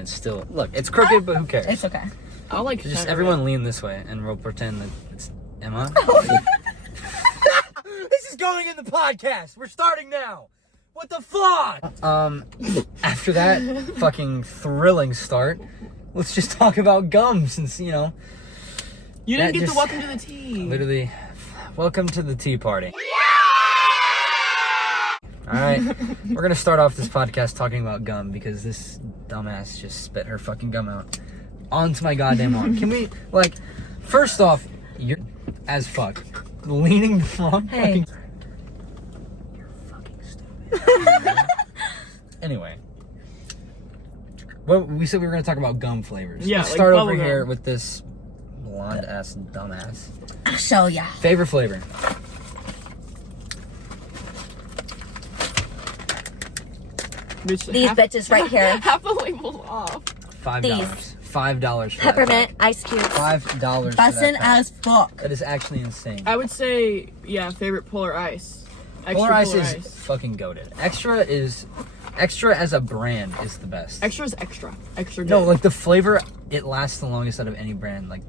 and it's still... Look, it's crooked, but who cares? It's okay. I'll like Just everyone lean this way, and we'll pretend that it's Emma. This is going in the podcast. We're starting now. What the fuck? After that fucking thrilling start, let's just talk about gum, since, you know... You didn't get the welcome to the tea. Literally, welcome to the tea party. Alright, we're gonna start off this podcast talking about gum because this dumbass just spit her fucking gum out onto my goddamn arm. Can we, like, first off, you're as fuck. Leaning the wrong Hey. fucking... You're fucking stupid. Anyway. Well, we said we were gonna talk about gum flavors. Yeah, Let's like start over bubble here gum. with this blonde ass dumbass. I'll show ya. Favorite flavor? Bitch, These bitches right here. Half the label's off. $5. These. $5 for Peppermint ice cubes. that. $5 for Bussin' that pack. as fuck. That is actually insane. I would say, yeah, favorite Polar Ice. Extra Polar Ice is fucking goated. Extra as a brand is the best. Extra is extra. Extra good. No, like the flavor, it lasts the longest out of any brand, like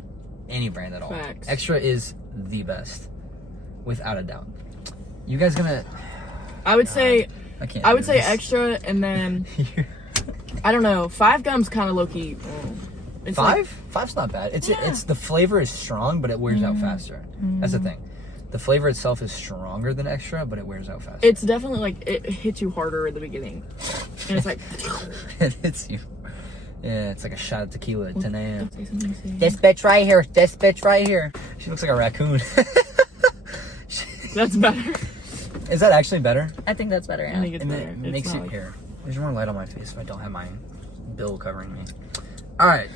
any brand at all. Facts. Extra is the best, without a doubt. You guys gonna? I would say, I can't. I would do say this. extra, and then I don't know. 5 gum's kind of low key. It's like- Five's not bad. It's the flavor is strong, but it wears out faster. That's the thing. The flavor itself is stronger than extra, but it wears out faster. it's definitely like it hits you harder at the beginning, and it's like. It hits you. Yeah, it's like a shot of tequila at 10 a.m. This bitch right here. This bitch right here. She looks like a raccoon. That's better. Is that actually better? I think that's better. I Yeah. think it's And better. it It's makes not it like- here. There's more light on my face if I don't have my bill covering me. All right.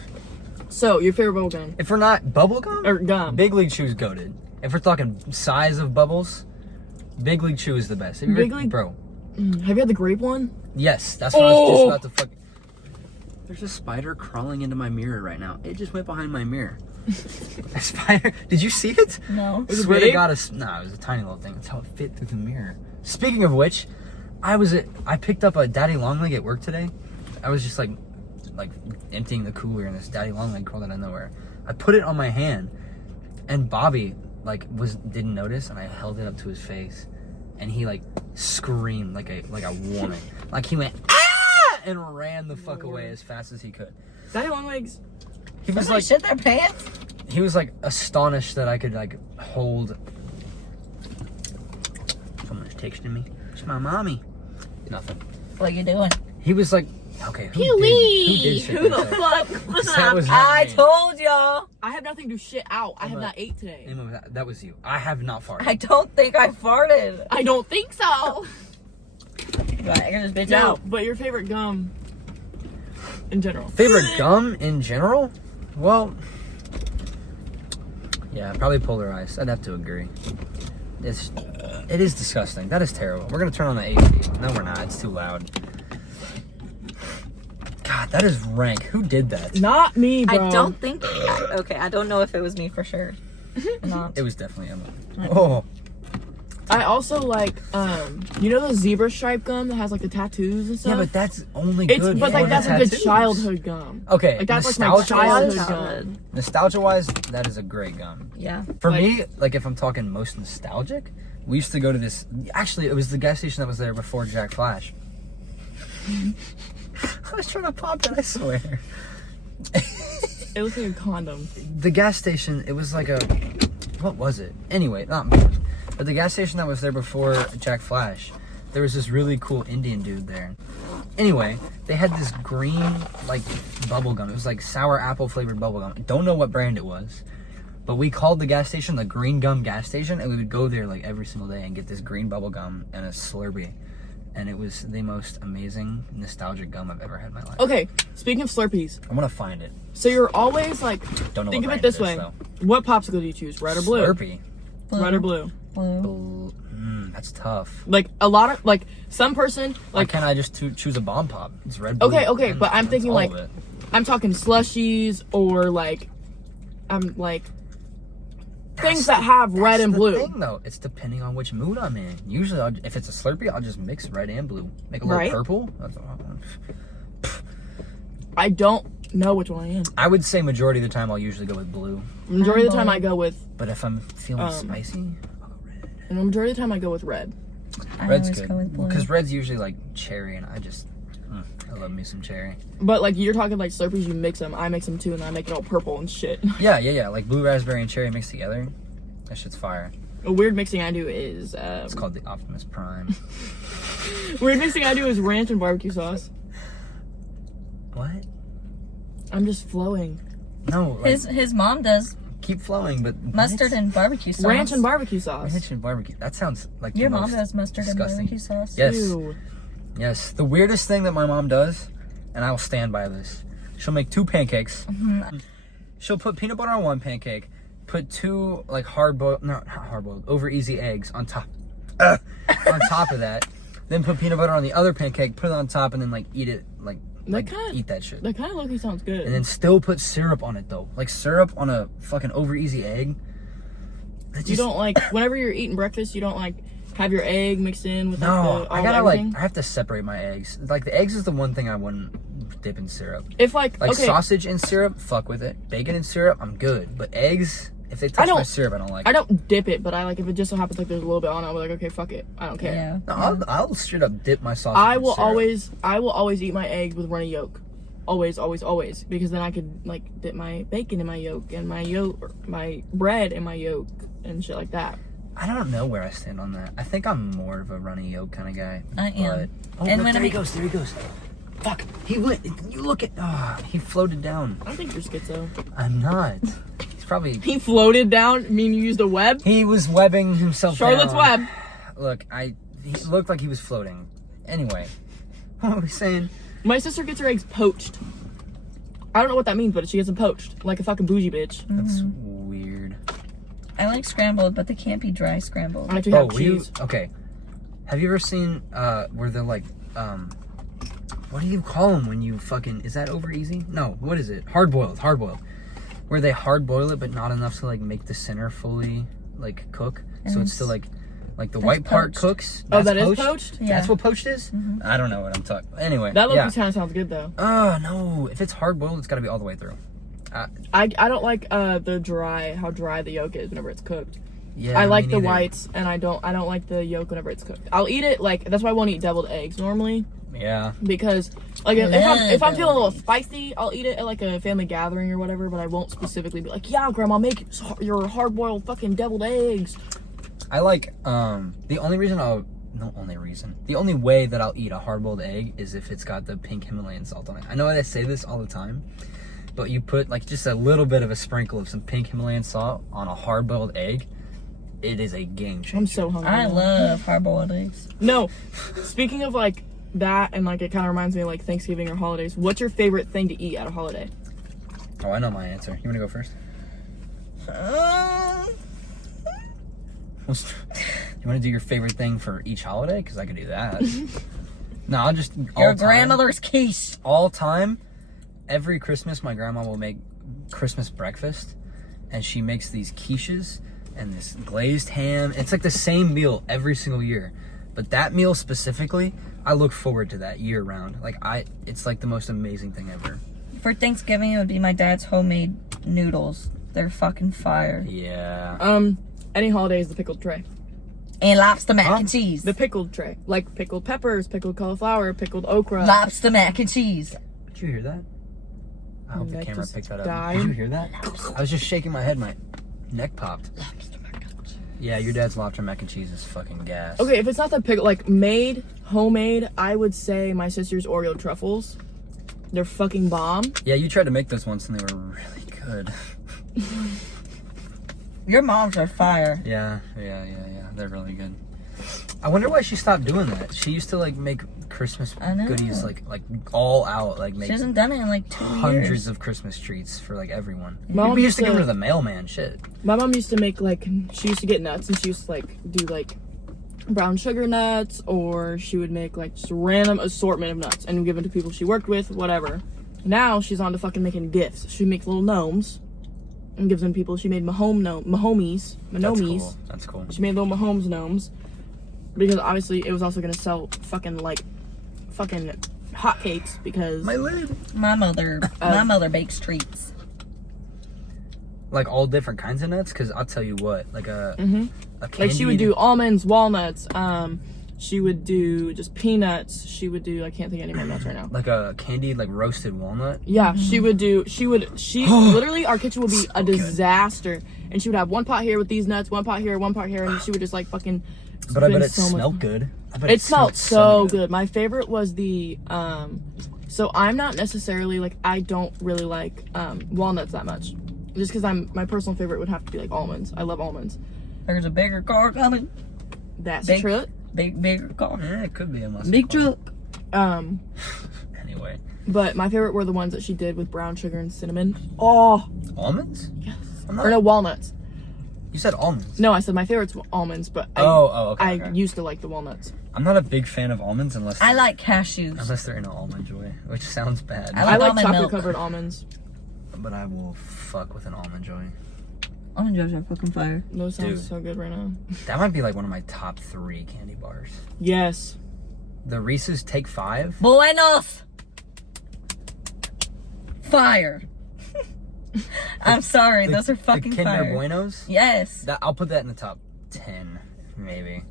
So your favorite bubble gum If we're not bubblegum, or gum? Big League Chew's goated. If we're talking size of bubbles, Big League Chew is the best. Have you Big ever- League- bro. Have you had the grape one? Yes, that's what I was just Oh! about to fucking. There's a spider crawling into my mirror right now. It just went behind my mirror. A spider? Did you see it? No. Was it Swear to big? God, it was a tiny little thing. That's how it fit through the mirror. Speaking of which, I picked up a daddy long leg at work today. I was just like emptying the cooler, and this daddy long leg crawled out of nowhere. I put it on my hand, and Bobby didn't notice, and I held it up to his face, and he screamed like a woman. Like he went ah, and ran the fuck away as fast as he could. Daddy long legs. He was Somebody shit their pants. he was astonished that I could hold. Someone's texting me. It's my mommy. Nothing. What you doing? He was like, okay, who Huey! did shit Who the themselves? fuck? That was not I me. told y'all. I have nothing to shit out. I have Emma- not ate today. Emma, that was you. I have not farted. I don't think I farted. I don't think so. Right, I got this bitch No, out. but your favorite gum in general. Favorite gum in general? Well, yeah, probably Polar Ice. I'd have to agree. It is disgusting. That is terrible. We're gonna turn on the AC. No, we're not. It's too loud. God, that is rank. Who did that? Not me, bro. I don't think. Okay, I don't know if it was me for sure. Not. It was definitely Emma. Oh, I also like, you know the zebra stripe gum that has the tattoos and stuff? yeah, but that's only it's good. but for that's the a good tattoos. childhood gum. Okay, Like that's my nostalgia-wise- childhood gum. Childhood. Nostalgia-wise, that is a great gum. Yeah. For Like- me, if I'm talking most nostalgic, we used to go to this. Actually, it was the gas station that was there before Jack Flash. I was trying to pop it, I swear. It looks like a condom. The gas station, it was like a. What was it? Anyway, not important. But the gas station that was there before Jack Flash, there was this really cool Indian dude there. Anyway, they had this green, bubble gum. It was sour apple flavored bubble gum. Don't know what brand it was. But we called the gas station the Green Gum Gas Station, and we would go there every single day and get this green bubble gum and a Slurpee. And it was the most amazing, nostalgic gum I've ever had in my life. Okay, speaking of Slurpees, I'm gonna find it. so you're always Don't know think of what it this brand way. it is, What popsicle do you choose? Red or blue? Slurpee. Red or blue? Blue. That's tough. A lot of some person Why can't I just choose a bomb pop? It's red. Blue, okay, and but I'm that's thinking all of it. I'm talking slushies or things that have red and the blue. Thing, though, it's depending on which mood I'm in. Usually, if it's a Slurpee, I'll just mix red and blue. Make a little Right. purple. That's all. I don't know which one I am. I would say majority of the time I'll usually go with blue. Majority of the time I go with, But if I'm feeling spicy, I'll go red. and the majority of the time I go with red. I Red's always good. go with blue. Because red's usually like cherry, and I love me some cherry. But like you're talking like Slurpees, you mix them. I mix them too, and I make it all purple and shit. Yeah. Like blue raspberry and cherry mixed together. That shit's fire. A weird mixing I do is It's called the Optimus Prime. weird mixing I do is ranch and barbecue sauce. What? I'm just flowing. No, like, his mom does keep flowing, but mustard and barbecue sauce. Ranch and barbecue sauce. ranch and barbecue. That sounds like Your the mom most does mustard disgusting. and barbecue sauce. Yes. Ew. Yes, the weirdest thing that my mom does, and I will stand by this. She'll make 2 pancakes. She'll put peanut butter on one pancake, put 2 like not hard boiled, over easy eggs on top, on top of that. Then put peanut butter on the other pancake, put it on top, and then like eat it eat that shit. That kind of low-key sounds good. And then still put syrup on it though, like syrup on a fucking over easy egg. You don't like whenever you're eating breakfast. You don't like have your egg mixed in with like, No, the, I all gotta everything? I have to separate my eggs. Like the eggs is the one thing I wouldn't dip in syrup. If like okay, Sausage in syrup, fuck with it. Bacon in syrup, I'm good. But eggs, if they touch my don't- syrup, I don't like I it. don't dip it, but I like if it just so happens like there's a little bit on it, I'll be like, okay, fuck it, I don't care. Yeah. No, I'll straight up dip my sausage I in will syrup. always eat my eggs with runny yolk. Always, because then I could like dip my bacon in my yolk and my bread in my yolk and shit like that. I don't know where I stand on that. I think I'm more of a runny yolk kind of guy. I am. Oh, And look, when there I- he goes. Fuck, he went. You look at. He floated down. I don't think you're schizo. I'm not. He's probably. He floated down. I mean, you used a web. He was webbing himself Charlotte's down. Web. Look, he looked like he was floating. Anyway, what were we saying? My sister gets her eggs poached. I don't know what that means, but she gets them poached like a fucking bougie bitch. That's weird. I like scrambled, but they can't be dry scrambled. I like to have Oh, you cheese. okay? Have you ever seen where they're like what do you call them when you fucking is that over easy? No, what is it? Hard boiled. Where they hard boil it, but not enough to like make the center fully like cook, so it's still like the white part poached. cooks. Oh, That's that is poached? Yeah. That's what poached is. I don't know what I'm talking. Anyway, That yeah. kind of sounds good though. Oh no! If it's hard boiled, it's got to be all the way through. I don't like how dry the yolk is whenever it's cooked. Yeah, I like me the neither. whites, and I don't like the yolk whenever it's cooked. I'll eat it like that's why I won't eat deviled eggs normally, Yeah. because like if I'm feeling a little spicy, I'll eat it at like a family gathering or whatever. But I won't specifically be like, yeah, grandma, make your hard boiled fucking deviled eggs. I like the only way that I'll eat a hard-boiled egg is if it's got the pink Himalayan salt on it. I know I say this all the time, but you put like just a little bit of a sprinkle of some pink Himalayan salt on a hard-boiled egg, it is a game changer. I'm so hungry. I now. love hard-boiled eggs. No, speaking of like that, and like it kind of reminds me of like Thanksgiving or holidays. What's your favorite thing to eat at a holiday? Oh, I know my answer. You want to go first? You want to do your favorite thing for each holiday? Because I could do that. No, I'll just Your all time. grandmother's quiche. All time, every Christmas, my grandma will make Christmas breakfast, and she makes these quiches and this glazed ham. It's like the same meal every single year, but that meal specifically, I look forward to that year round. Like it's like the most amazing thing ever. For Thanksgiving, it would be my dad's homemade noodles. They're fucking fire. Yeah. Any holiday is the pickled tray. And lobster mac and cheese. The pickled tray, like pickled peppers, pickled cauliflower, pickled okra. Lobster mac and cheese. Did you hear that? I hope the neck camera just picked that up. died. Did you hear that? I was just shaking my head. My neck popped. Lobster mac and cheese. Yeah, your dad's lobster mac and cheese is fucking gas. Okay, if it's not the pickle, like homemade, I would say my sister's Oreo truffles. They're fucking bomb. Yeah, you tried to make those once and they were really good. Your mom's are fire. Yeah. They're really good. I wonder why she stopped doing that. She used to like make Christmas I know. goodies like all out, like She make hasn't done it in like 2 hundreds years. of Christmas treats for like everyone. Mom We used to give used them to- to the mailman. Shit. My mom used to make she used to get nuts and she used to like do like brown sugar nuts, or she would make like just a random assortment of nuts and give them to people she worked with, whatever. Now she's on to fucking making gifts. She makes little gnomes and gives them to people. She made Mahomes. That's cool. She made little Mahomes gnomes because obviously it was also gonna sell fucking hot cakes because My lid. My mother bakes treats. Like all different kinds of nuts, because I'll tell you what, like a candy. like she would do almonds, walnuts. She would do just peanuts. She would do, I can't think of any more nuts right now. like a candied like roasted walnut. Yeah, she literally, our kitchen would be a So good. disaster. And she would have one pot here with these nuts, one pot here, and she would just like fucking. But I bet spend it so much- smelled good. I bet It smelled so good. My favorite was the, so I'm not necessarily like, I don't really like walnuts that much. Just because my personal favorite would have to be like almonds. I love almonds. There's a bigger car coming. That's Big- true. Bigger car. Yeah, it could be a muscle. Big truck. Anyway, But my favorite were the ones that she did with brown sugar and cinnamon. Oh, almonds? yes. I'm Or no, walnuts. You said almonds. No, I said my favorite's almonds, but Okay. I used to like the walnuts. I'm not a big fan of almonds unless I like cashews. they're in an almond joy, which sounds bad. I I like like almond chocolate milk. covered almonds. But I will fuck with an almond joy. Almond joys are fucking fire. Those sounds Dude. so good right now. That might be like one of my top 3 candy bars. Yes. The Reese's Take 5. Buenos. Fire. I'm sorry, those are fucking the Kinder fire. Buenos. Yes. I'll put that in the top 10, maybe.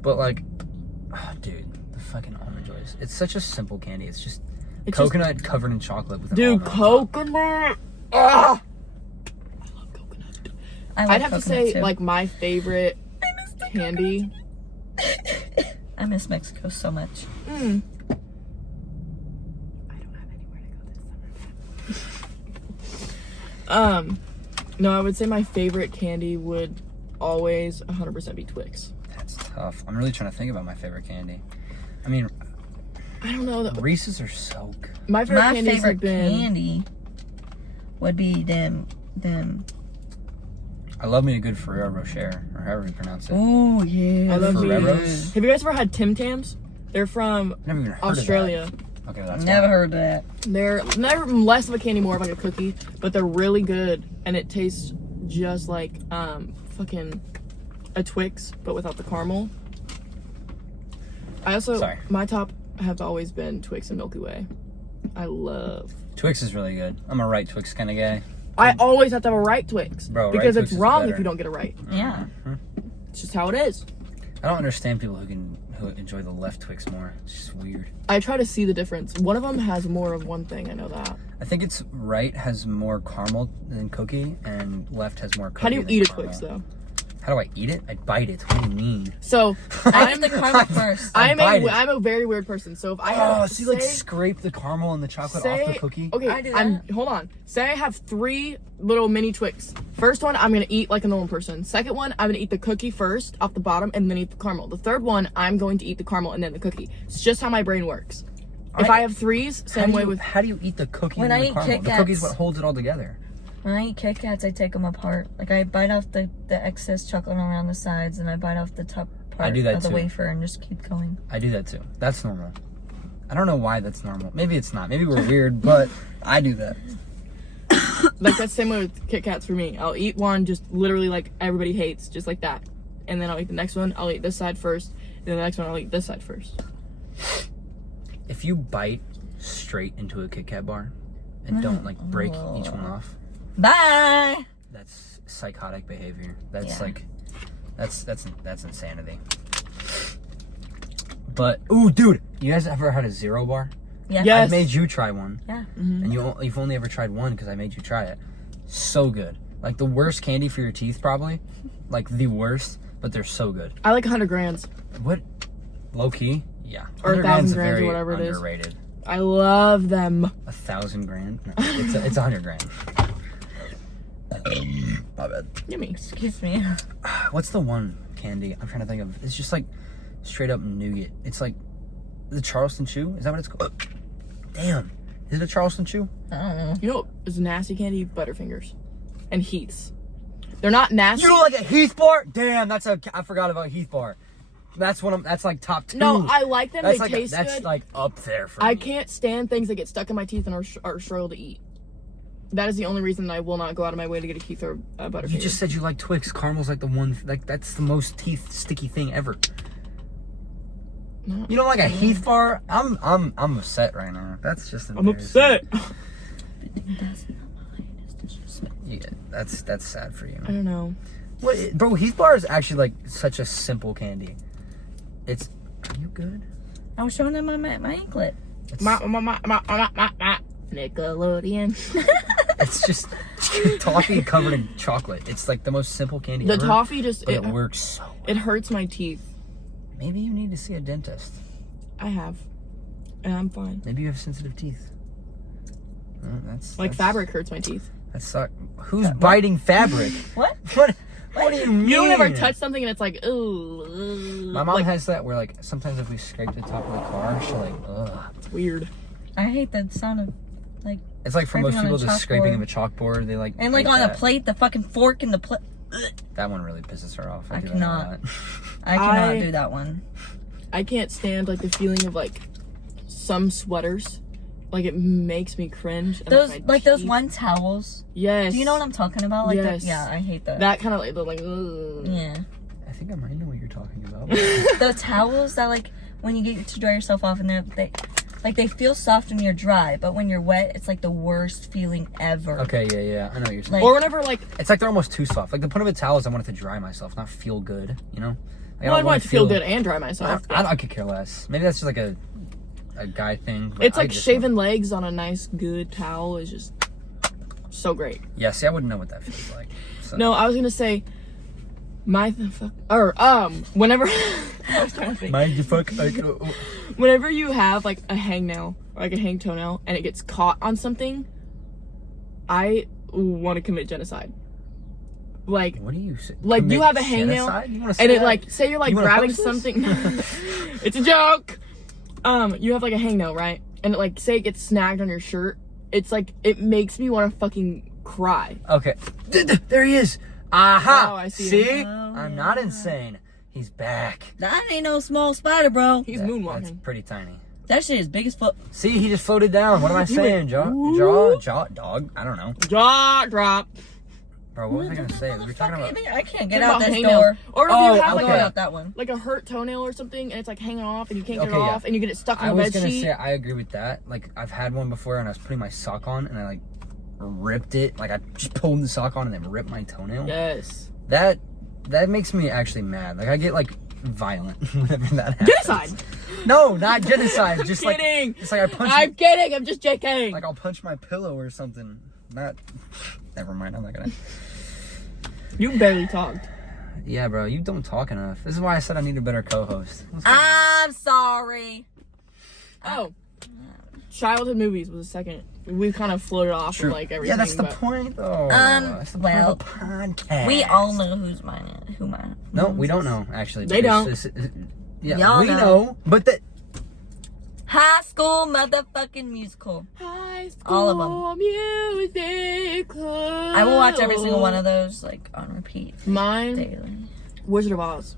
But like, oh, dude, the fucking almond joys. It's such a simple candy. It's just It's coconut covered in chocolate with an Dude, almond on top. coconut. Ah! I love coconut. I like I'd have to coconut, say, too. like, my favorite candy. I miss Mexico so much. I don't have anywhere to go this summer. No, I would say my favorite candy would always 100% be Twix. That's tough. I'm really trying to think about my favorite candy. I mean, I don't know. Reese's are so good. My favorite My candies favorite have been. candy would be them. I love me a good Ferrero Rocher, or however you pronounce it. Oh yeah. I love me. Ferreros? Have you guys ever had Tim Tams? They're from Never even heard Australia. of that. Okay, that's Never fine. heard of that. They're less of a candy, more of like a cookie, but they're really good, and it tastes just like fucking a Twix, but without the caramel. I also Sorry. my top have always been Twix and Milky Way. I love. Twix is really good. I'm a right Twix kind of guy. I always have to have a right Twix Bro, because right it's Twix is wrong better. if you don't get it right. Yeah. It's just how it is. I don't understand people who enjoy the left Twix more. It's just weird. I try to see the difference. One of them has more of one thing. I know that. I think it's right has more caramel than cookie, and left has more cookie. How do you than eat a caramel. Twix though? How do I eat it? I bite it. What do you mean? So I get the caramel first. I bite it. I'm a very weird person. So if I have So you like scrape the caramel and the chocolate off the cookie? Okay, I do that. hold on. Say I have 3 little mini Twix. First one, I'm gonna eat like a normal person. Second one, I'm gonna eat the cookie first off the bottom and then eat the caramel. The third one, I'm going to eat the caramel and then the cookie. It's just how my brain works. If I have 3s, same way with. How do you eat the cookie When and I the eat caramel? Kit The cookie's Kats- what holds it all together. When I eat Kit Kats, I take them apart. Like I bite off the excess chocolate around the sides, and I bite off the top part do that of the too. wafer and just keep going. I do that too. That's normal. I don't know why that's normal. Maybe it's not. Maybe we're weird, but I do that. Like that's the same way with Kit Kats for me. I'll eat one just literally like everybody hates, just like that. And then I'll eat the next one. I'll eat this side first. And then the next one, I'll eat this side first. If you bite straight into a Kit Kat bar and don't like break each one off, Bye. that's psychotic behavior. That's Yeah. like that's insanity. But ooh, dude, you guys ever had a Zero bar? Yeah. Yes. I made you try one, Yeah. and you've only ever tried one because I made you try it. So good, like the worst candy for your teeth, probably, like the worst, but they're so good. I like 100 grands. What? Low key? Yeah. Or 100 1,000 grand's grams or very whatever it is. underrated. I love them. 1,000 grand? No, it's 100 grand. My bad. Yummy. Excuse me. What's the one candy I'm trying to think of? It's just like straight up nougat. It's like the Charleston Chew. Is that what it's called? Damn. Is it a Charleston Chew? I don't know. You know what is nasty candy? Butterfingers. And Heaths. They're not nasty. You don't like a Heath bar? Damn, I forgot about Heath bar. That's that's like top 2. No, I like them. That's They like taste that's good. like up there for I me. can't stand things that get stuck in my teeth and are struggle to eat. That is the only reason I will not go out of my way to get a Heath or a Butterfinger. You just said you like Twix. Caramel's like the one, like that's the most teeth sticky thing ever. No. You don't like a Heath bar? I'm upset right now. That's just I'm embarrassing. upset. That's not mine. It's disrespect. Yeah, that's sad for you. I don't know. What, bro? Heath bar is actually like such a simple candy. Are you good? I was showing them my anklet. It's, Nickelodeon. it's just toffee covered in chocolate. It's like the most simple candy The ever. toffee just But it works so well. it hurts my teeth. Maybe you need to see a dentist. I have, and I'm fine. Maybe you have sensitive teeth. That's Fabric hurts my teeth. That sucks. Who's biting fabric? What? What do you mean? You don't ever touch something and it's like, ooh. My mom like, has that where like sometimes if we scrape the top of the car, she'll like, ugh. It's weird. I hate the sound of like It's like for most Scraping on people a just scraping chalkboard. of a chalkboard. They like and like hate on that. the plate, the fucking fork in the plate. That one really pisses her off. I do that a cannot. lot. I cannot I- do that one. I can't stand like the feeling of like some sweaters. Like it makes me cringe. And, Those my like those teeth- one towels. Yes. Do you know what I'm talking about? Like Yes. yeah, I hate that. That kind of like the like. Ugh. Yeah. I think I might know what you're talking about. The towels that like when you get to dry yourself off and they feel soft when you're dry, but when you're wet, it's like the worst feeling ever. Okay, yeah, I know what you're saying. Like- Or whenever like, It's like they're almost too soft. Like the point of a towel is I want it to dry myself, not feel good. You know? Like, well, I don't want it to feel good and dry myself. I could care less. Maybe that's just like a guy thing. but It's I like just shaving want- legs on a nice good towel is just so great. Yeah, see, I wouldn't know what that feels like. So. No, I was gonna say whenever I was trying to think. Mind you, fuck. Like, Whenever you have like a hangnail or like a hang toenail and it gets caught on something, I want to commit genocide. Like, what do you say? like you Commit have a hangnail genocide? You wanna say and it that? like say you're like You wanna grabbing post this? something. It's a joke. You have like a hangnail, right? And it, like say it gets snagged on your shirt. It's like it makes me want to fucking cry. Okay. There he is. Aha. Oh, I see him. I'm not insane. He's back. That ain't no small spider, bro. He's That's moonwalking. pretty tiny. That shit is big as fuck. See, he just floated down. What am I saying? Jaw, dog. I don't know. Jaw drop. Bro, what was I gonna say? We were talking about. I can't get Talk out about this hangnails. door. Or if Oh, you have I'm like going okay. out that one. like a hurt toenail or something and it's like hanging off and you can't get Okay, it yeah. off and you get it stuck I on the was bed gonna sheet. say I agree with that. Like I've had one before, and I was putting my sock on, and I like ripped it. Like I just pulled the sock on and then ripped my toenail. Yes. That makes me actually mad. Like I get like violent whenever that happens. Genocide. No, not genocide. Just like Kidding. it's like I punch. I'm kidding. I'm just joking. Like I'll punch my pillow or something. Not. Never mind. I'm not gonna. You barely talked. Yeah, bro. You don't talk enough. This is why I said I need a better co-host. I'm sorry. Oh. Childhood movies was the second. We kind of floated off of like everything. Yeah, that's the but- point, though. That's the point well, of a podcast. We all know who's mine. Who mine? No, we don't know actually. They because don't. Yeah, Y'all we know. know, but that. High School motherfucking musical. High School All of them. Musical. I will watch every single one of those like on repeat Mine, daily. Wizard of Oz.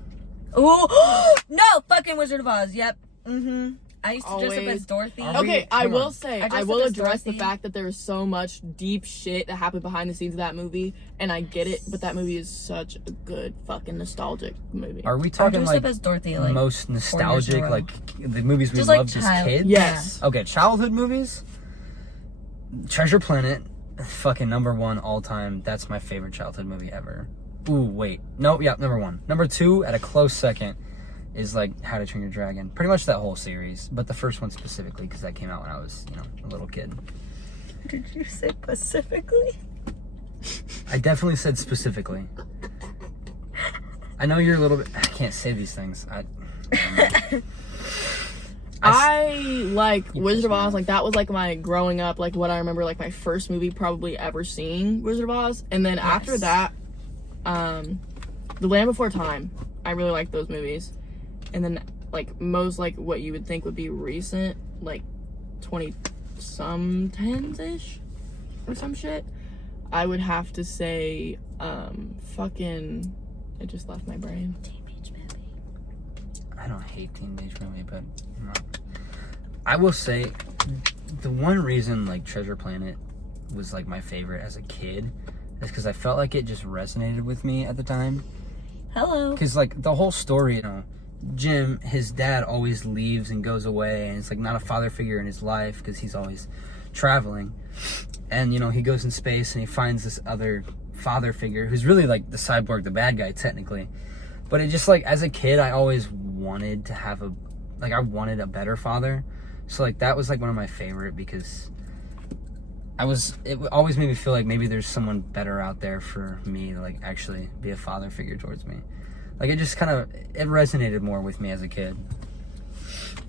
Oh no! Fucking Wizard of Oz. Yep. Mm-hmm. I used to dress up Always. as Dorothy. Are we- Okay, I Come will on. say, I I dressed will up as address the Dorothy. fact that there is so much deep shit that happened behind the scenes of that movie, and I get it, but that movie is such a good fucking nostalgic movie. Are we I talking dressed like up as Dorothy. Like most in a nostalgic, row. like the movies we Just, like, loved as child- kids? Yes. Okay, childhood movies. Treasure Planet, fucking number one all time. That's my favorite childhood movie ever. Ooh, wait. No, yeah, number one. Number two, at a close second, is like How to Train Your Dragon. Pretty much that whole series, but the first one specifically because that came out when I was, a little kid. Did you say specifically? I definitely said specifically. I know you're a little bit. I can't say these things. I like You Wizard of piss me Oz. off. Like that was like my growing up, like what I remember, like my first movie probably ever seeing Wizard of Oz. And then after Yes. that, The Land Before Time. I really like those movies. And then like most like what you would think would be recent, like 20-some ish or some shit. I would have to say, fucking. It just left my brain. Teen Beach Baby. I don't hate Teenage Movie, but I will say the one reason like Treasure Planet was like my favorite as a kid is because I felt like it just resonated with me at the time. Hello. Because like the whole story, Jim, his dad always leaves and goes away, and it's like not a father figure in his life because he's always traveling. And, you know, he goes in space and he finds this other father figure who's really like the cyborg, the bad guy, technically. But it just, like, as a kid, I always wanted to have I wanted a better father. So, like, that was, like, one of my favorite because it always made me feel like maybe there's someone better out there for me to, like, actually be a father figure towards me. Like, it just kind of, it resonated more with me as a kid.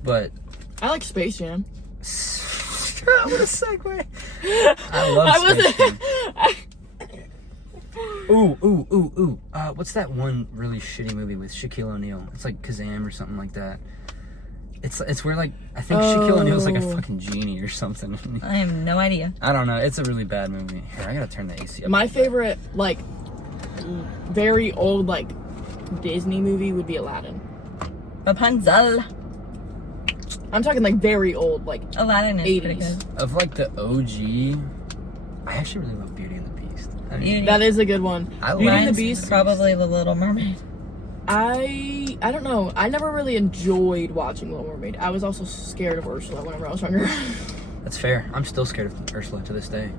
But I like Space Jam. what a segue. I love Space Jam. Ooh. What's that one really shitty movie with Shaquille O'Neal? It's like Kazam or something like that. It's where, like, I think Shaquille O'Neal's like a fucking genie or something. I have no idea. I don't know. It's a really bad movie. Here, I gotta turn the AC up. My favorite, like, very old, like, Disney movie would be Aladdin. Rapunzel. I'm talking, like, very old, like, Aladdin is 80s. pretty good. Of, like, the OG, I actually really love Beauty and the Beast. I mean, Beauty. That is a good one. I Beauty and the Mine's Beast. probably The Little Mermaid. I don't know. I never really enjoyed watching Little Mermaid. I was also scared of Ursula whenever I was younger. That's fair. I'm still scared of Ursula to this day.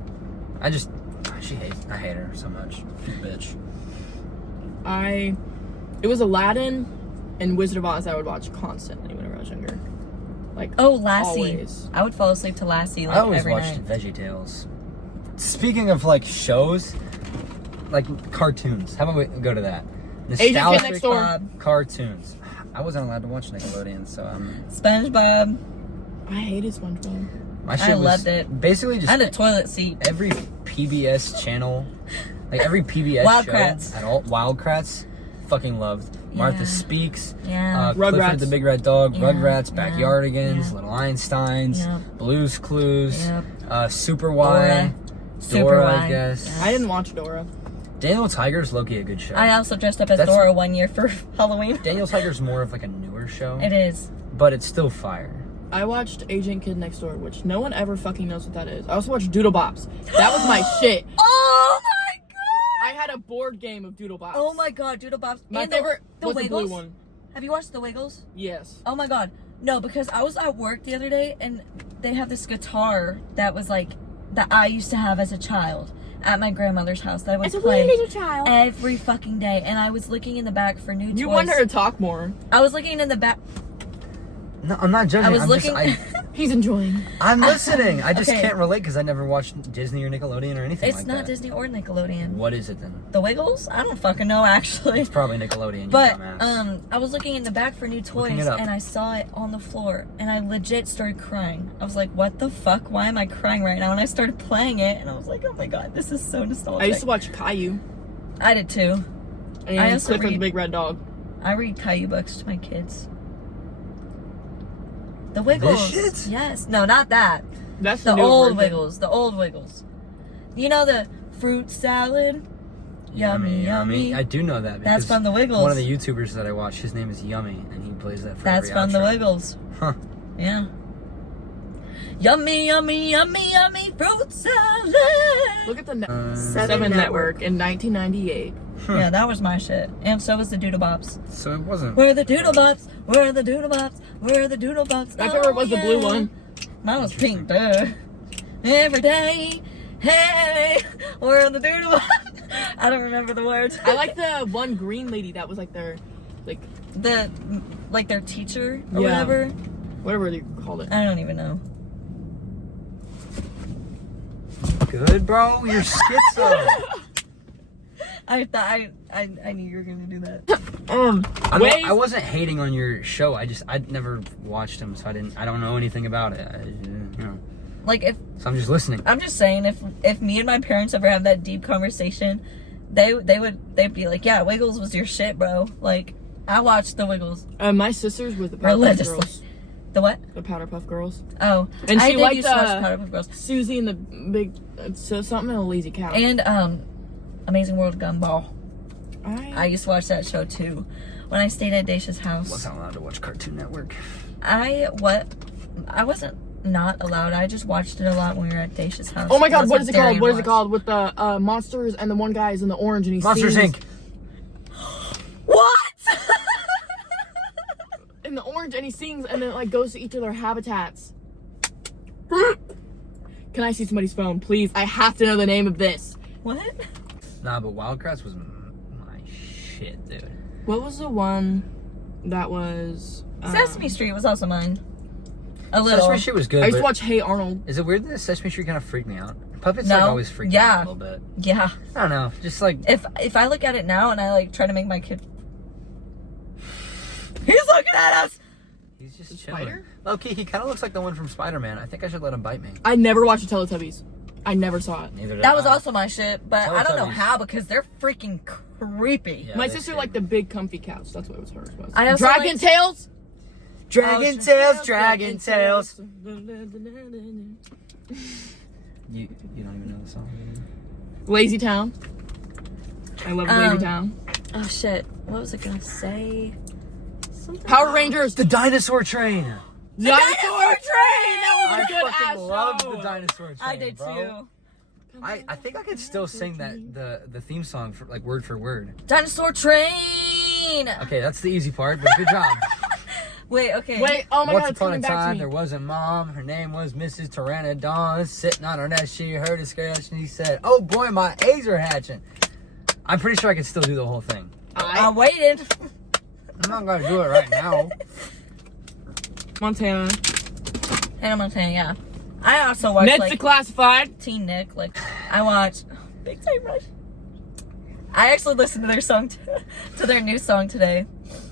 I hate her so much. She's a bitch. It was Aladdin and Wizard of Oz I would watch constantly whenever I was younger. Like, Oh, Lassie. always. I would fall asleep to Lassie like I always every watched night. VeggieTales. Speaking of, like, shows, like, cartoons. How about we go to that? Asian Kid Next Door. Bob, Cartoons. I wasn't allowed to watch Nickelodeon, so SpongeBob. I hated SpongeBob. my shit I was loved it. basically just I had a toilet seat. every PBS channel, like every PBS Wildcrats. show at all. Wildcrats, fucking loved. Martha Yeah. Speaks, Yeah. Clifford Rugrats. the Big Red Dog, Yeah, Rugrats, yeah, Backyardigans, yeah. Little Einsteins, Yep. Blues Clues, Yep. Super Dora. Y, Super Dora, Y. I guess. I didn't watch Dora. Daniel Tiger's low-key a good show. I also dressed up as That's- Dora one year for Halloween. Daniel Tiger's more of like a newer show, It is. but it's still fire. I watched Agent Kid Next Door, which no one ever fucking knows what that is. I also watched Doodle Bops. That was my shit. Oh my god! I had a board game of Doodle Bops. Oh my god, Doodle Bops. My And favorite the was the blue Wiggles. one. Have you watched the Wiggles? Yes. Oh my god. No, because I was at work the other day and they have this guitar that was like that I used to have as a child at my grandmother's house that I would play child. every fucking day. And I was looking in the back for new You toys. want her to talk more. I was looking in the back. No, I'm not judging. I was I'm looking. He's enjoying. I'm listening. I just Okay. can't relate because I never watched Disney or Nickelodeon or anything It's like not that. Disney or Nickelodeon. What is it then? The Wiggles? I don't fucking know actually. It's probably Nickelodeon, you But dumbass. I was looking in the back for new Looking toys it up. and I saw it on the floor and I legit started crying. I was like, what the fuck? Why am I crying right now? And I started playing it and I was like, oh my god, this is so nostalgic. I used to watch Caillou I did too. and I also Clifford the read- Big Red Dog. I read Caillou books to my kids. The Wiggles. shit? Yes. No, not that. That's The new old version. Wiggles. The old Wiggles. You know the fruit salad? Yummy, yummy. I do know that. That's because from the Wiggles. One of the YouTubers that I watch, his name is Yummy, and he plays that for That's every from the outro. Wiggles. Huh. Yeah. Yummy, yummy, yummy, yummy fruit salad. Look at the Seven Seven Network in 1998. Yeah, that was my shit. And so was the Doodle Bops. So it wasn't. We're the Doodle Bops. We're the Doodle Bops. We're the Doodle Bops. My favorite was the blue one. Mine was pink, duh. Every day, hey, we're the Doodle Bops. I don't remember the words. I like the one green lady that was like their, like, their teacher or Yeah. whatever. whatever you called it. I don't even know. Good, bro. You're schizo. I thought I knew you were gonna do that. Waves. I wasn't hating on your show. I'd never watched them, so I don't know anything about it. Like if So I'm just listening. I'm just saying, if me and my parents ever have that deep conversation, they'd be like, yeah, Wiggles was your shit, bro. Like I watched the Wiggles My sisters were the Powerpuff religiously. Girls. The what? The Powderpuff Girls. Oh, And I she did liked, used to watch Powerpuff Girls Susie and the big, so something and a lazy cow. and Amazing World of Gumball. I I used to watch that show too when I stayed at Daisha's house. Wasn't allowed to watch Cartoon Network. I wasn't not allowed. I just watched it a lot when we were at Daisha's house. oh my god, That's what is it called? Darian What is it watched. called? With the monsters and the one guy is in the orange and he Monsters sings. Inc. What? and he sings, and then it like goes to each of their habitats. Can I see somebody's phone, please? I have to know the name of this. What? Nah, but Wild Kratts was my shit, dude. What was the one that was Sesame Street was also mine. A little. Sesame Street was good. I used to but watch Hey Arnold. is it weird that Sesame Street kind of freaked me out? Puppets No. like always freak me Yeah. out a little bit. Yeah. I don't know, just like If I look at it now and I like try to make my kid, he's looking at us. he's just The chilling. spider? Low-key, he kind of looks like the one from Spider-Man. I think I should let him bite me. I never watched the Teletubbies. I never saw it. Neither did That was I. also my shit, but I don't know Teletubbies. how because they're freaking creepy. Yeah, My they sister scared liked me. the big comfy couch. That's what it was hers. Was. I also Dragon liked- Tales. Dragon Oh, Tales, Dragon Tales. You don't even know the song. Lazy Town. I love Lazy Town. Oh shit! What was I gonna say? Something. Power Rangers. The Dinosaur Train. Dinosaur Train! That was I a good fucking ass loved show. the Dinosaur Train. I did bro. too. I think I could still sing the theme song for like word for word. Dinosaur Train. Okay, that's the easy part, but good job. Wait. Okay. Wait, oh my Once god, it's upon a coming back to time, me. there was a mom. Her name was Mrs. Pteranodon. Sitting on her nest, she heard a scratch and he said, "Oh boy, my eggs are hatching." I'm pretty sure I could still do the whole thing. I waited. I'm not gonna do it right now. Montana. Hannah Montana. Yeah. I also watched Ned's like Declassified. Teen Nick. Like I watched Big Time Rush. I actually listened to their song to their new song today.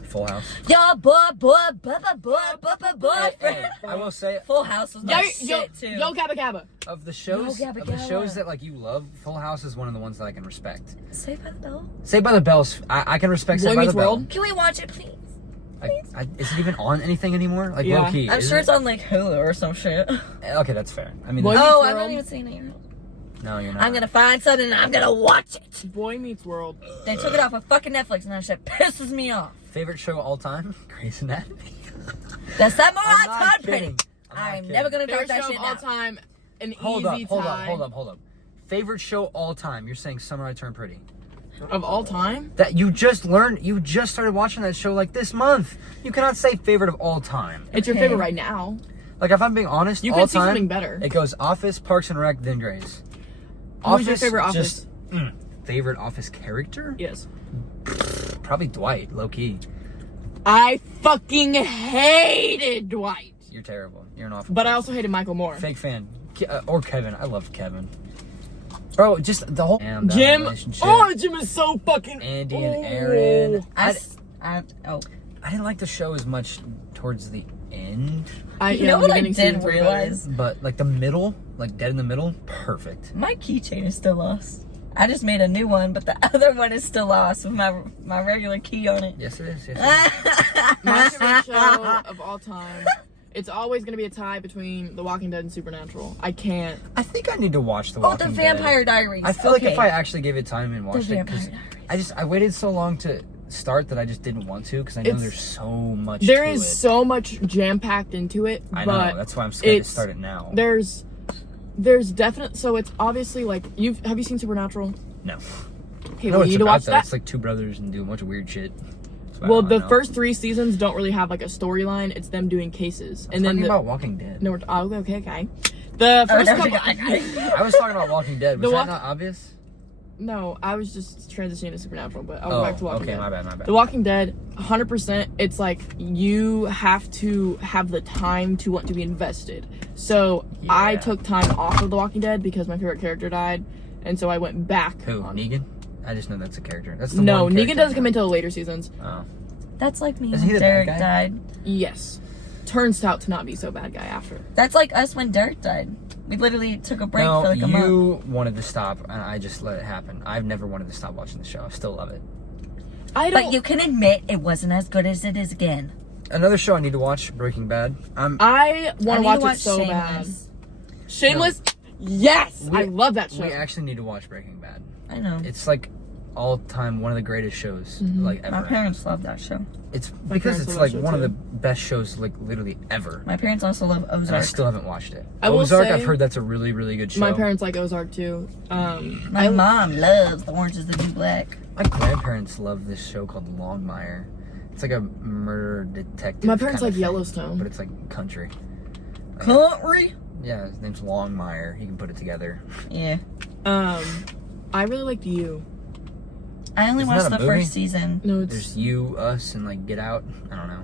Full House. Yo, boyfriend. Hey, I will say, Full House was Yo, my yo, shit too. yo, Gabba Gabba. of the shows, No, Gabba of the Gabba. shows that like you love, Full House is one of the ones that I can respect. Saved by the Bell. Saved by the Bell's, I can respect Boy Saved by the Meets Bell. World? Can we watch it, please? Is it even on anything anymore? Like Yeah. low key. I'm sure it's on like Hulu or some shit. Okay, that's fair. I mean, Boy that's- Oh, Meets I'm not World. even seeing it. no, you're not. I'm gonna find something and I'm gonna watch it. Boy Meets World. They took it off of fucking Netflix and that shit pisses me off. Favorite show all time? Grey's Anatomy. The Samurai I'm not Todd kidding. Penny. I'm I'm not never kidding. gonna Favorite talk that show shit of all now. time. An Hold easy up, hold tie. up. Favorite show all time? You're saying Summer I Turned Pretty. Of all time? That you just started watching that show like this month. You cannot say favorite of all time. It's your Okay. favorite right now. Like if I'm being honest, You all can see time, something better. It goes Office, Parks and Rec, then Grey's. Who was your favorite Office? Favorite Office character? Yes. Probably Dwight, low key. I fucking hated Dwight. You're terrible. You're an awful. But I also hated Michael Moore. fake fan. Or Kevin. I loved Kevin. Bro, just the whole and, Jim. relationship. Oh, Jim is so fucking. Andy and Oh. Aaron. I I didn't like the show as much towards the end, You know what I beginning did seasons were better. realize? but like the middle, like dead in the middle, perfect. My keychain is still lost. I just made a new one, but the other one is still lost with my regular key on it. Yes, it is. Yes, it is. My favorite show of all time. It's always gonna be a tie between The Walking Dead and Supernatural. I can't. I think I need to watch The Oh, Walking the Dead. Vampire Diaries. I feel like Okay. if I actually gave it time and watched it, Vampire because Diaries. I waited so long to start that I just didn't want to, because I know It's- there's so much. There to is it. so much jam packed into it, I but know. That's why I'm scared to it's- start it now. there's definite. So it's obviously like have you seen Supernatural? No. Okay, I know we what need it's to about, watch though. that. It's like two brothers and do a bunch of weird shit. That's about Well, all I the know. first 3 seasons don't really have like a storyline. It's them doing cases, I'm and then talking the, about Walking Dead. no, okay. The first couple. I was talking about Walking Dead. Was The that Walk- not obvious? No, I was just transitioning to Supernatural, but I'll go Oh, back to Walking okay. Dead. My bad. The Walking Dead, 100%. It's like you have to have the time to want to be invested. So I Yeah. took time off of The Walking Dead because my favorite character died, and so I went back. Who? on- Negan? I just know that's a character. That's the No, one Negan character. doesn't come until the later seasons. Oh. That's like me Is he when the bad Derek guy? died. Yes, turns out to not be so bad guy after. That's like us when Derek died. We literally took a break No, for like a month. you wanted to stop, and I just let it happen. I've never wanted to stop watching the show. I still love it. I don't. But you can admit it wasn't as good as it is again. Another show I need to watch, Breaking Bad. I want I to need watch to it so bad. Shameless. Shameless. Yes, I love that show. We actually need to watch Breaking Bad. I know. It's like all time one of the greatest shows Mm-hmm. like ever. My parents love that show. It's My because parents it's love like that show one of too. the best shows like literally ever. My parents also love And I Ozark. still haven't watched it. I will Ozark, say- I've heard that's a really, really good show. My parents like Ozark too. My mom loves The Orange is the New Black. My grandparents love this show called Longmire. It's like a murder detective. My parents kinda like thing, Yellowstone. but it's like country. Country. Yeah, his name's Longmire. He can put it together. Yeah. I really liked You. I only Isn't watched that the a movie? first season. No, it's There's You, Us, and like Get Out. I don't know.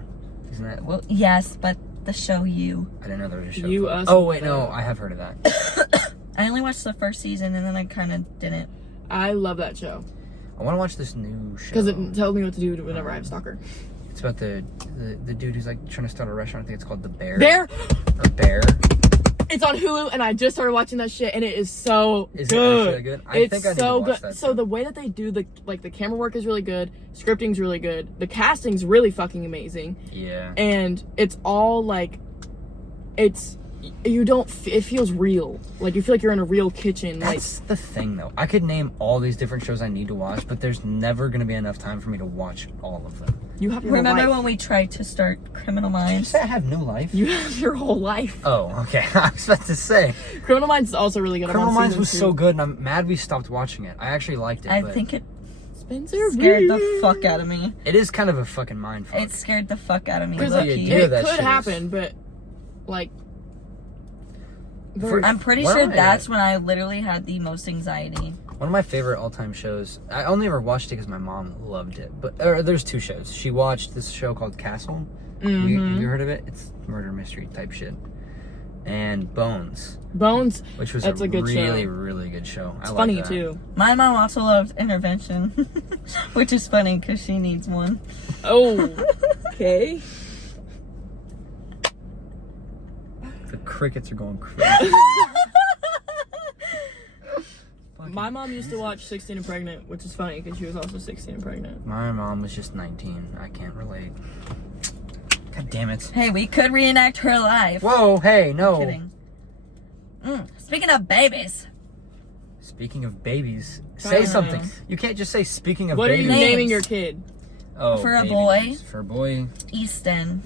Isn't that? Well, yes, but the show You. I didn't know there was a show. You, called- Us, Oh and wait, Get no, Out. I have heard of that. I only watched the first season and then I kind of didn't. I love that show I want to watch this new show. because it tells me what to do whenever I have a stalker. It's about the dude who's like trying to start a restaurant. I think it's called The Bear. Bear. Or Bear. It's on Hulu, and I just started watching that shit, and it is so Is good. it actually good? I It's think I need so to watch good. that. So the way that they do the camera work is really good, scripting's really good, the casting's really fucking amazing, Yeah. and it's all like, it feels real. Like you feel like you're in a real kitchen. That's the thing, though. I could name all these different shows I need to watch, but there's never going to be enough time for me to watch all of them. Like you have your Remember whole life. when we tried to start Criminal Did you Minds? say I have no life? You have your whole life. Oh, okay. I was about to say. Criminal Minds is also really good. I'm Criminal on Minds season was 2. so good, and I'm mad we stopped watching it. I actually liked it, I but think it Spencer scared the Reed. fuck out of me. it is kind of a fucking mindfuck. It scared the fuck out of me. Because Like, like, Low-key. yeah, it that could shit is- happen, but like. For- I'm pretty Why sure don't I- that's when I literally had the most anxiety. One of my favorite all-time shows. I only ever watched it because my mom loved it. But there's two shows. She watched this show called Castle. You heard of it? It's murder mystery type shit. And Bones, Bones. which was That's a good really, show. really good show. It's I like funny that. too. My mom also loved Intervention, which is funny because she needs one. Oh. Okay. The crickets are going crazy. My mom used to watch 16 and Pregnant, which is funny because she was also 16 and pregnant. My mom was just 19. I can't relate. God damn it. Hey, we could reenact her life. Whoa, hey, no. Kidding. Speaking of babies, Speaking of babies, I say don't something. know. You can't just say speaking of What are babies. you Names. naming your kid? Oh, For a baby boy? names. For a boy, Easton.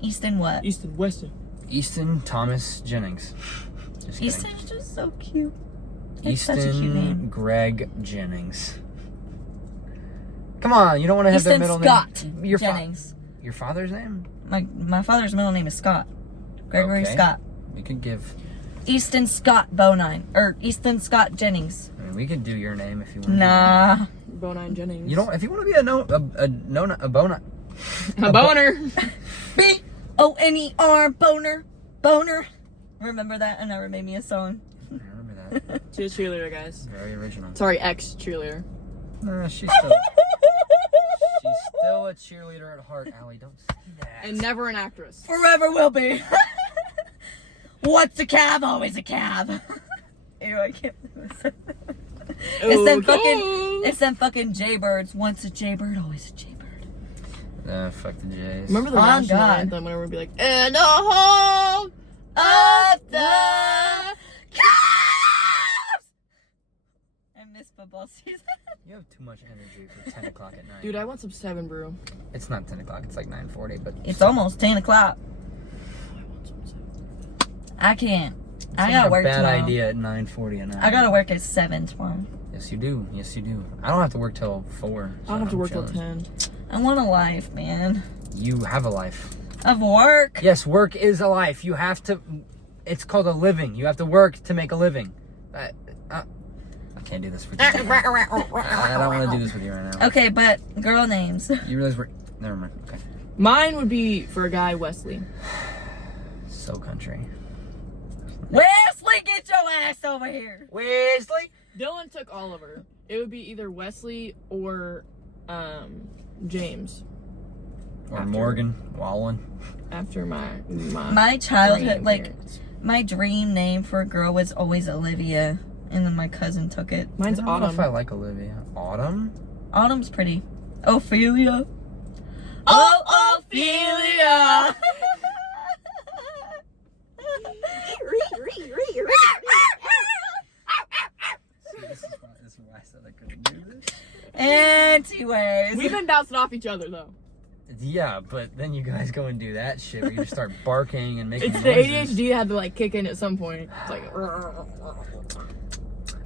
Easton what? Easton, Weston. Easton Thomas Jennings. Just kidding. Easton's just so cute. It's such a cute Easton name. Greg Jennings. Come on, you don't want to have their Easton middle Scott name. Jennings. Your father's name? My father's middle name is Scott. Gregory Okay. Scott. We could give. Easton Scott Bonine. Or Easton Scott Jennings. I mean, we could do your name if you want. Nah. Bonine Jennings. You don't. If you want to be a bona. A boner. B-O-N-E-R. Boner. Boner. Remember that? It never made me a song. I remember that. She's a cheerleader, guys. Very original. Sorry, ex-cheerleader. Nah, she's still. She's still a cheerleader at heart, Allie. Don't say that. And never an actress. Forever will be. What's a cab? Always a cab. Ew, I can't believe this. It's them fucking Jaybirds. Once a Jaybird, always a Jaybird. Fuck the Jays. Remember the Oh, national God. anthem whenever we'd be like, in the home Of the Cavs! I miss football season. You have too much energy for 10 o'clock at night. Dude, I want some 7 brew. It's not 10 o'clock. It's like 9:40, but It's almost 10 o'clock. I want some 7. I can't. I Sounds gotta like work a bad tomorrow. idea at 9:40 at night. I gotta work at 7 tomorrow. Yes, you do. Yes, you do. I don't have to work till 4. I don't have to I'm work till chilling. 10. I want a life, man. You have a life. Of work. Yes, work is a life. You have to. It's called a living. You have to work to make a living. I can't do this with you. I don't want to do this with you right now. Okay, but girl names. You realize we're. Never mind. Okay. Mine would be, for a guy, Wesley. So country. Wesley, get your ass over here. Wesley. Dylan took Oliver. It would be either Wesley or James. Or After- Morgan Wallen. After my My childhood, like, grandparents. my dream name for a girl was always Olivia. And then my cousin took it. Mine's I don't know if I Autumn. like Olivia. Autumn? Autumn's pretty. Ophelia. Oh, Ophelia! See, this is why I said I couldn't do this. Anyways. We've been bouncing off each other, though. Yeah, but then you guys go and do that shit where you just start barking and making It's the noises. ADHD had to, like, kick in at some point. It's like...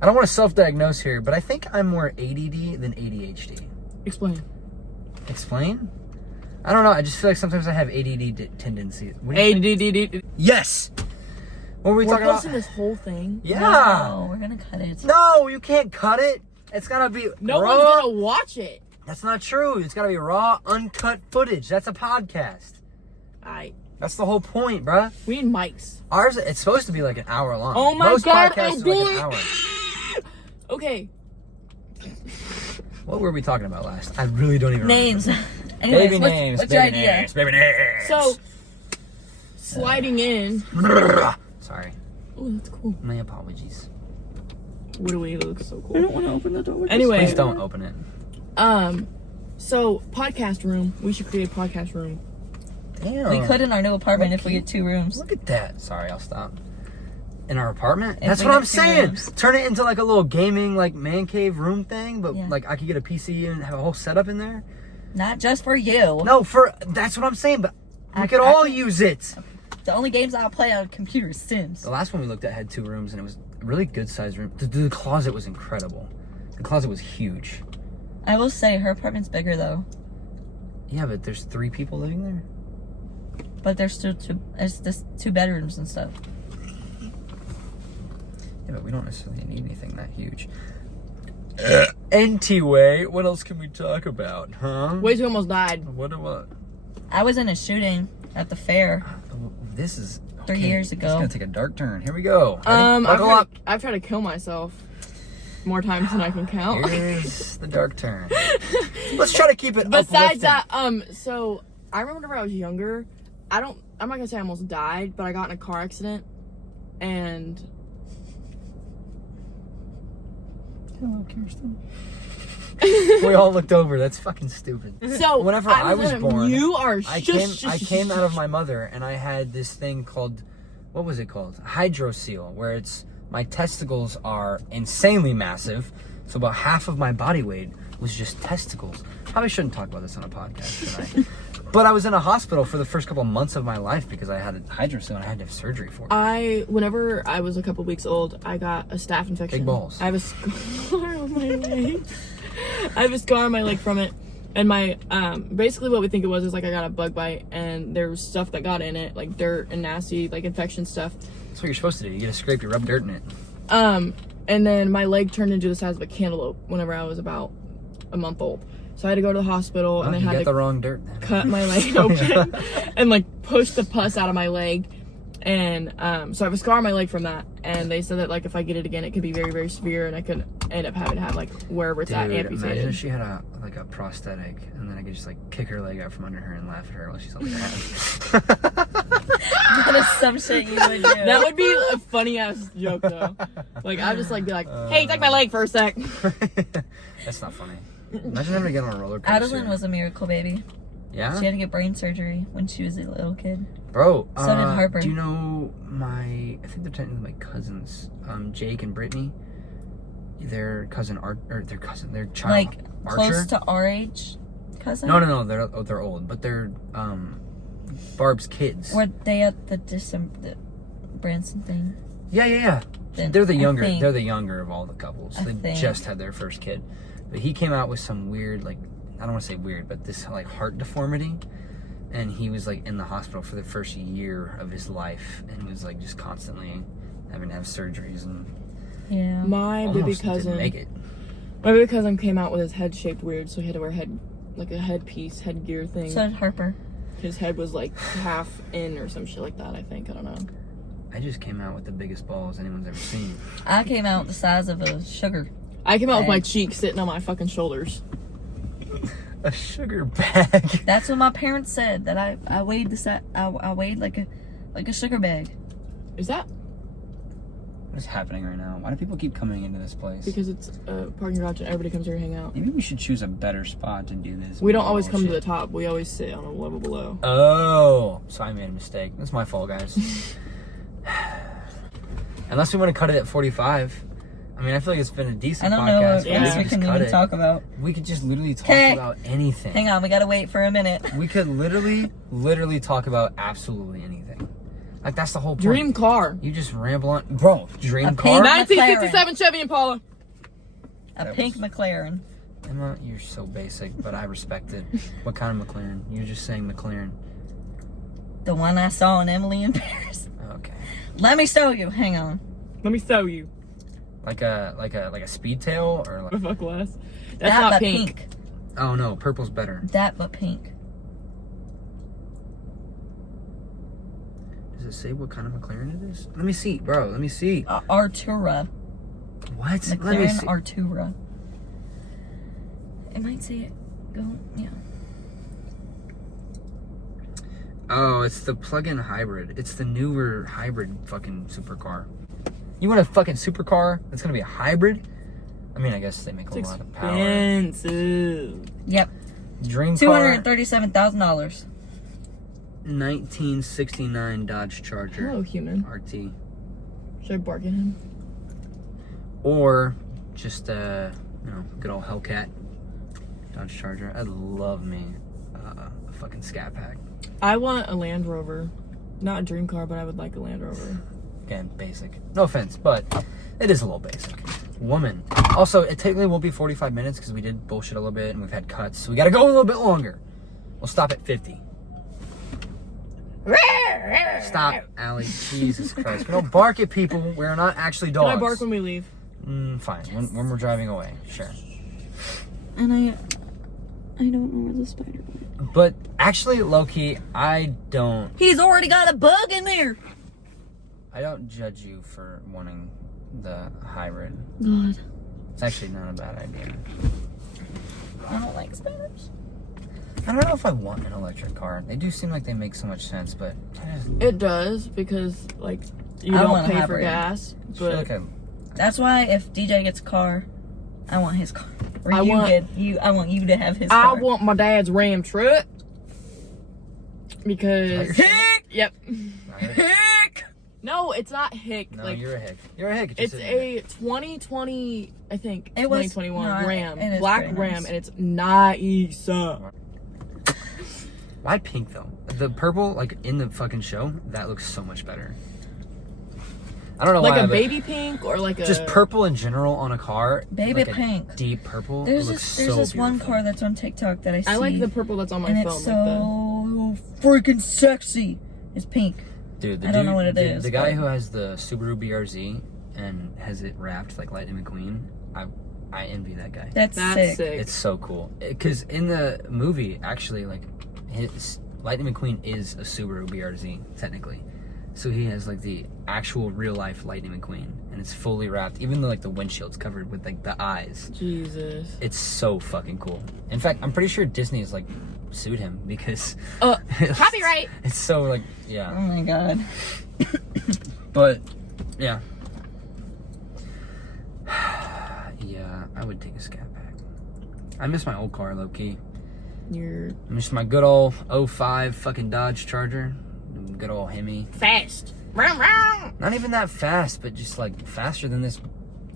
I don't want to self-diagnose here, but I think I'm more ADD than ADHD. Explain. Explain? I don't know. I just feel like sometimes I have ADD tendencies. ADD. Yes. What were we We're talking about? posting this whole thing. Yeah. No, we're gonna cut it. No, you can't cut it. It's gotta be No raw. one's gonna watch it. That's not true. It's gotta be raw, uncut footage. That's a podcast. That's the whole point, bruh. We need mics. Ours, it's supposed to be like an hour long. Oh my Most God, podcasts oh are like an boy. hour. Okay. What were we talking about last? I really don't even Names. remember. Anyways, Baby names. what's your baby idea? Names, baby names. So, sliding in. Sorry. Oh, that's cool. My apologies. What do we look so cool? I don't want to open the door. Anyway. Please don't open it. So podcast room. We should create a podcast room. Damn. We could in our new apartment Look if we get 2 rooms. Look at that. Sorry, I'll stop. In our apartment? If That's we what get I'm 2 saying. rooms. Turn it into like a little gaming, like man cave room thing, but Yeah. like I could get a PC and have a whole setup in there. Not just for you. No, that's what I'm saying, but we I- could I all can- use it. The only games I'll play on computer is Sims. The last one we looked at had 2 rooms and it was a really good sized room. The closet was incredible. The closet was huge. I will say her apartment's bigger though, Yeah, but there's 3 people living there. but there's still it's just 2 bedrooms and stuff. Yeah, but we don't necessarily need anything that huge. Anyway, what else can we talk about, huh? Wait, you almost died. What? I was in a shooting at the fair. This is 3 years It's ago. gonna take a dark turn. Here we go. Ready? Buckle up. I've tried to kill myself more times than I can count. Here's the dark turn. Let's try to keep it. Besides uplifting. that, so I remember when I was younger, I'm not gonna say I almost died, but I got in a car accident, and Hello, Kirsten. we all looked over. That's fucking stupid. so Whenever I was born, you are. I came out of my mother and I had this thing called, what was it called? Hydrocele, where it's my testicles are insanely massive, so about half of my body weight was just testicles. Probably shouldn't talk about this on a podcast tonight. But I was in a hospital for the first couple months of my life because I had a hydrocele and I had to have surgery for it. Whenever I was a couple weeks old, I got a staph infection. Big balls. I have a scar on my leg. I have a scar on my leg from it. And my, basically what we think it was is like I got a bug bite and there was stuff that got in it, like dirt and nasty, like infection stuff. That's what you're supposed to do. You get a scrape, you rub dirt in it. And then my leg turned into the size of a cantaloupe whenever I was about a month old. So I had to go to the hospital and they you had got to the wrong dirt then. cut my leg open and like push the pus out of my leg. And so I have a scar on my leg from that. And they said that like if I get it again, it could be very, very severe and I could end up having to have like wherever it's at Dude, amputated. imagine if she had a prosthetic and then I could just like kick her leg out from under her and laugh at her while she's on the ground. That is some shit you would do. That would be a funny ass joke though. Like I'd just like be like, hey, take my leg for a sec. That's not funny. Imagine having to get on a roller coaster. Adeline was a miracle baby. Yeah? She had to get brain surgery when she was a little kid. Bro, So did Harper. do you know I think they're technically my cousins, Jake and Brittany? Their cousin their child Like Archer? close to our age cousin? No, they're old, but they're Barb's kids. Were they at the Branson thing? Yeah. Then They're the I younger. think- They're the younger of all the couples. I They think. just had their first kid, but he came out with some weird, like, I don't want to say weird, but this like heart deformity, and he was like in the hospital for the first year of his life, and was like just constantly having to have surgeries and Yeah. My baby almost didn't cousin. make it. My baby cousin came out with his head shaped weird, so he had to wear a headpiece, headgear thing. So did Harper. His head was like half in or some shit like that, I think. I don't know. I just came out with the biggest balls anyone's ever seen. I came out the size of a sugar. I came out with my Bag. cheek sitting on my fucking shoulders. A sugar bag. That's what my parents said. That I weighed I weighed like a sugar bag. Is that What's happening right now? Why do people keep coming into this place? because it's a parking garage and everybody comes here to hang out? Maybe we should choose a better spot to do this. We don't always come to the bullshit. top. We always sit on a level below. Oh, so I made a mistake. That's my fault, guys. Unless we want to cut it at 45. I mean, I feel like it's been a I decent don't know podcast. what but Yeah. we else could we just can cut even it. talk about. We could just literally talk Okay. about anything. Hang on, we gotta wait for a minute. We could literally talk about absolutely anything. Like, that's the whole point. Dream car. You just ramble on. Bro, dream A car? pink- 1967 Chevy Impala. A That pink McLaren. Emma, you're so basic, but I respect it. What kind of McLaren? You're just saying McLaren. The one I saw in Emily in Paris. Okay. Let me show you. Hang on. Let me show you. Like a Speedtail or like. The fuck was? That's That not but pink. Oh no, purple's better. That but pink. Does it say what kind of McLaren it is? Let me see, bro. Let me see. Artura. What? Let me McLaren see. Artura. It might say it. Go. Yeah. Oh, it's the plug-in hybrid. It's the newer hybrid fucking supercar. You want a fucking supercar that's gonna be a hybrid? I mean, I guess they make a It's lot of power. expensive. Yep. Dream car, $237,000. 1969 Dodge Charger Hello, human. RT, Should I bark at him? or just good old Hellcat Dodge Charger. I'd love me a fucking Scat Pack. I want a Land Rover. Not a dream car, but I would like a Land Rover. Again, basic. No offense, but it is a little basic. Woman. Also, it technically will be 45 minutes because we did bullshit a little bit and we've had cuts, so we gotta go a little bit longer. We'll stop at 50. Stop, Allie. Jesus Christ. We don't bark at people. We're not actually dogs. Can I bark when we leave? Fine. When we're driving away. Sure. And I don't know where the spider went. But actually, low-key, I don't He's already got a bug in there. judge you for wanting the hybrid. God. It's actually not a bad idea. I don't like spiders. I don't know if I want an electric car. They do seem like they make so much sense, but I just It does, because, like, you I don't want a pay for hybrid. gas. feel But like That's why if DJ gets a car, I want his car. Or I I want- want you to have his I car. want my dad's Ram truck. Because... Hick! Yep. Hick! No, it's not hick. No, like, you're a hick. You're a hick. it's a 2020, I think, It was- 2021 no, Ram. it is Black pretty Ram, nice. and it's nice. Why pink though? The purple, like in the fucking show, that looks so much better. I don't know Like why. a but baby pink or like a... just purple in general on a car. Baby like a pink. deep purple. There's looks this so one beautiful. car that's on TikTok that I see. I like the purple that's on my and phone. it's like so freaking sexy. It's pink. Dude, the I don't dude, know what it the, is, The guy but- who has the Subaru BRZ and has it wrapped like Lightning McQueen, I envy that guy. That's That's sick. It's so cool. Because in the movie, actually, like, his Lightning McQueen is a Subaru BRZ, technically. So he has, like, the actual real-life Lightning McQueen. And it's fully wrapped, even though, like, the windshield's covered with, like, the eyes. Jesus. It's so fucking cool. In fact, I'm pretty sure Disney has, like, sued him because... Copyright. It's so, like, Oh yeah. my god. But, yeah. Yeah, I would take a Scat Pack. I miss my old car, low-key. You're I miss my good old 05 fucking Dodge Charger. Good old Hemi. fast. Vroom, vroom. Not even that fast, but just like faster than this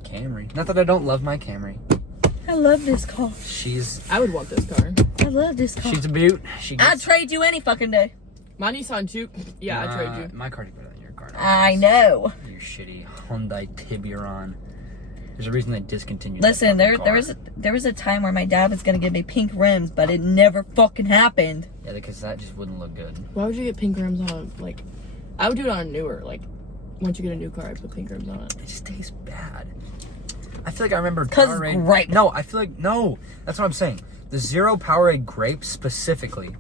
Camry. Not that I don't love my Camry. I love this car. She's I would want this car. I love this car. she's a beaut. She I'd gets, trade you any fucking day. My Nissan Juke. Yeah, I'd trade you. My car's better than your car. I know. Your shitty Hyundai Tiburon. There's a reason they discontinued that Listen, fucking car. there was a time where my dad was gonna give me pink rims, but it never fucking happened. Yeah, because that just wouldn't look good. Why would you get pink rims on a, like... I would do it on a newer, like... Once you get a new car, I put pink rims on it. It just tastes bad. I feel like I remember 'Cause it's Powerade. grape. No, I feel like no. That's what I'm saying. The Zero Powerade grape specifically.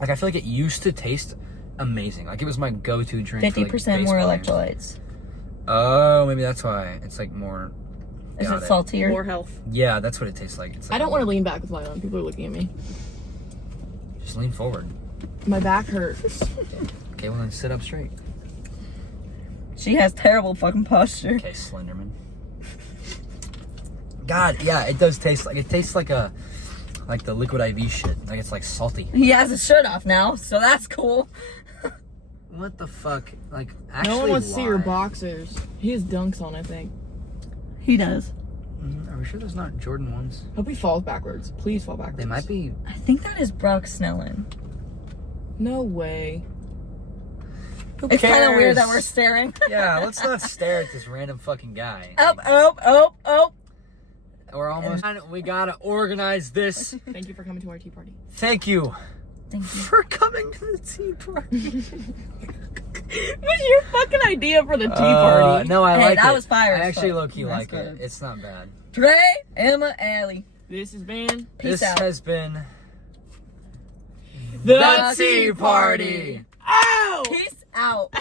Like I feel like it used to taste amazing. Like it was my go-to drink. 50% more baseball games. electrolytes. Oh, maybe that's why it's like more. Is got it saltier? More health. Yeah, that's what it tastes like. It's like I don't want to lean back with light on. People are looking at me. Just lean forward. My back hurts. Okay, well then sit up straight. She has terrible fucking posture. Okay, Slenderman. God, yeah, it does taste like like the liquid IV shit. Like it's like salty. He has his shirt off now, so that's cool. What the fuck? Like actually, No one wants to see your why? boxers. He has dunks on, I think. He does. Are we sure there's not Jordan ones? Hope he falls backwards. Please fall backwards. They might be. I think that is Brock Snellen. No way. It's kind of cares? weird that we're staring. Yeah, let's not stare at this random fucking guy. Up, up, up, up. We're almost done. We gotta organize this. Thank you for coming to our tea party. Thank you Thank you. for coming to the tea party. What's your fucking idea for the tea party? No, I Hey, like it. that was fire I as actually fuck. low-key That's like it. good. It's not bad. Trey, Emma, Allie. This has been Peace This out. has been the Tea Party. Ow! Peace out.